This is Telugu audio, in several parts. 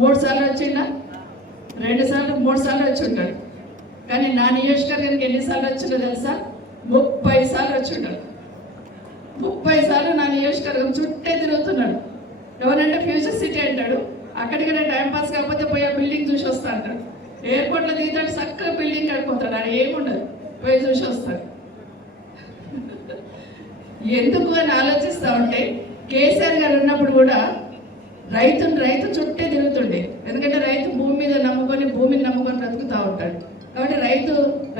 3 సార్లు వచ్చిందా? 2 సార్లు 3 సార్లు వచ్చి ఉంటాడు. కానీ నా నియోజకవర్గానికి ఎన్నిసార్లు వచ్చిందో తెలుసా? 30 సార్లు వచ్చి ఉంటాడు. 30 సార్లు నా నియోజకవర్గం చుట్టే తిరుగుతున్నాడు. ఎవరంటే ఫ్యూచర్ సిటీ అంటాడు, అక్కడికనే టైంపాస్ కాకపోతే పోయి ఆ బిల్డింగ్ చూసి వస్తా అంటాడు. ఎయిర్పోర్ట్లో దిగుతాడు, చక్కగా బిల్డింగ్ కడిపోతాడు, అది ఏముండదు, పోయి చూసి వస్తాడు. ఎందుకు అని ఆలోచిస్తూ ఉంటే కేసీఆర్ గారు ఉన్నప్పుడు కూడా రైతు చుట్టే తిరుగుతుండే. ఎందుకంటే రైతు భూమిని నమ్ముకొని బ్రతుకుతూ ఉంటాడు. కాబట్టి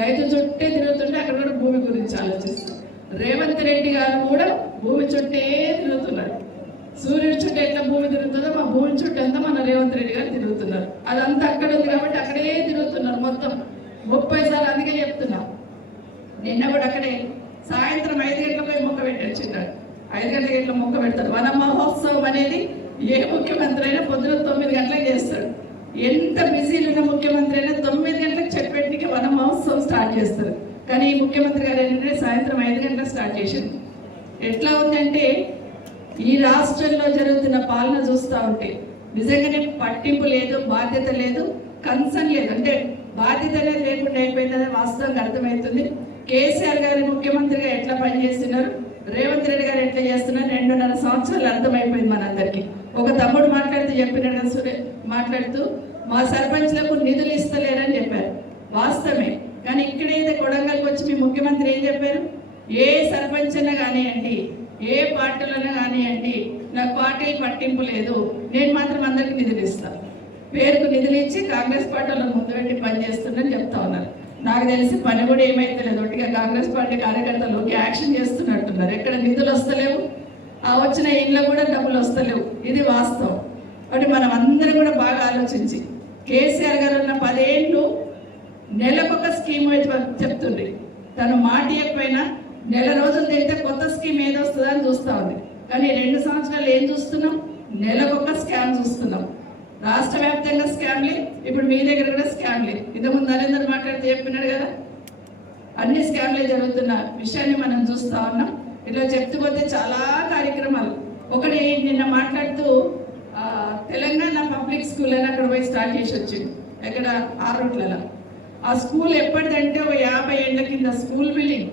రైతు చుట్టే తిరుగుతుంటే అక్కడ కూడా భూమి గురించి ఆలోచిస్తాడు. రేవంత్ రెడ్డి గారు కూడా భూమి చుట్టే తిరుగుతున్నాడు. సూర్యుడి చుట్టూ ఎట్లా భూమి తిరుగుతుందో మా భూమి చుట్టూ అంతా మన రేవంత్ రెడ్డి గారు తిరుగుతున్నారు. అదంతా అక్కడ ఉంది కాబట్టి అక్కడే తిరుగుతున్నారు మొత్తం 30 సార్లు. అందుకే చెప్తున్నా, నిన్న కూడా అక్కడే సాయంత్రం 5 గంటలపై మొక్క పెట్టొచ్చింటాడు. 5 గంటల గంటల మొక్క పెడతాడు. వన మహోత్సవం అనేది ఏ ముఖ్యమంత్రి అయినా పొద్దున 9 గంటలకు చేస్తాడు. ఎంత బిజీలు ఉన్న ముఖ్యమంత్రి అయినా 9 గంటలకు చెట్టు పెట్టికి వన మహోత్సవం స్టార్ట్ చేస్తారు. కానీ ఈ ముఖ్యమంత్రి గారు ఏంటంటే సాయంత్రం 5 గంటలకు స్టార్ట్ చేసింది. ఎట్లా ఉందంటే ఈ రాష్ట్రంలో జరుగుతున్న పాలన చూస్తూ ఉంటే నిజంగానే పట్టింపు లేదు, బాధ్యత లేదు, కన్సర్న్ లేదు. అంటే బాధ్యత అనేది లేకుండా అయిపోయిందనే వాస్తవంగా అర్థమవుతుంది. కేసీఆర్ గారి ముఖ్యమంత్రిగా ఎట్లా పనిచేస్తున్నారు, రేవంత్ రెడ్డి గారు ఎట్లా చేస్తున్నారు, 2.5 సంవత్సరాలు అర్థమైపోయింది మనందరికీ. ఒక తమ్ముడు మాట్లాడుతూ మా సర్పంచ్లకు నిధులు ఇస్తలేరని చెప్పారు. వాస్తవమే. కానీ ఇక్కడైతే కొడంగల్కి వచ్చి మీ ముఖ్యమంత్రి ఏం చెప్పారు? ఏ సర్పంచ్ అయినా కానివ్వండి, ఏ పార్టీలైనా కానివ్వండి, నాకు పార్టీ పట్టింపు లేదు, నేను మాత్రం అందరికీ నిధులు ఇస్తాను. పేరుకు నిధులు ఇచ్చి కాంగ్రెస్ పార్టీలో ముందు పెట్టి పనిచేస్తుందని చెప్తా ఉన్నారు. నాకు తెలిసి పని కూడా ఏమైతే లేదు, ఒట్టిగా కాంగ్రెస్ పార్టీ కార్యకర్తలు యాక్షన్ చేస్తున్నట్టున్నారు. ఎక్కడ నిధులు వస్తలేవు, ఆ వచ్చిన ఇళ్ళ కూడా డబ్బులు వస్తలేవు. ఇది వాస్తవం. కాబట్టి మనం అందరం కూడా బాగా ఆలోచించి, కేసీఆర్ గారు ఉన్న 10 ఏళ్ళు నెలకొక స్కీమ్ చెప్తుండ్రి. తను మాట ఇవ్వకపోయినా నెల రోజులు తిరిగితే కొత్త స్కీమ్ ఏదో వస్తుందా అని చూస్తూ ఉంది. కానీ 2 సంవత్సరాలు ఏం చూస్తున్నాం? నెలకొక స్కామ్ చూస్తున్నాం. రాష్ట్ర వ్యాప్తంగా స్కామ్లే, ఇప్పుడు మీ దగ్గర కూడా స్కామ్లే. ఇంతకుముందు నరేంద్ర మాట్లాడితే చెప్పినాడు కదా, అన్ని స్కామ్లే జరుగుతున్న విషయాన్ని మనం చూస్తూ ఉన్నాం. ఇట్లా చెప్తుపోతే చాలా కార్యక్రమాలు. ఒకటి నిన్న మాట్లాడుతూ తెలంగాణ పబ్లిక్ స్కూల్ అని అక్కడ పోయి స్టార్ట్ చేసి వచ్చింది. ఎక్కడ? ఆరుట్లలో. ఆ స్కూల్ ఎప్పటిదంటే 50 ఏళ్ల కింద స్కూల్ బిల్డింగ్.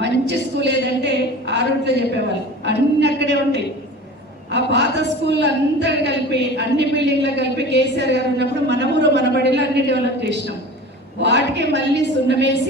మంచి స్కూల్ ఏదంటే ఆరుట్లో చెప్పేవాళ్ళు, అన్ని అక్కడే ఉంటాయి. ఆ పాత స్కూల్ అంతా కలిపి అన్ని బిల్డింగ్లో కలిపి కేసీఆర్ గారు ఉన్నప్పుడు మన ఊరు మన బడిలో అన్ని డెవలప్ చేసినాం. వాటికే మళ్ళీ సున్నమేసి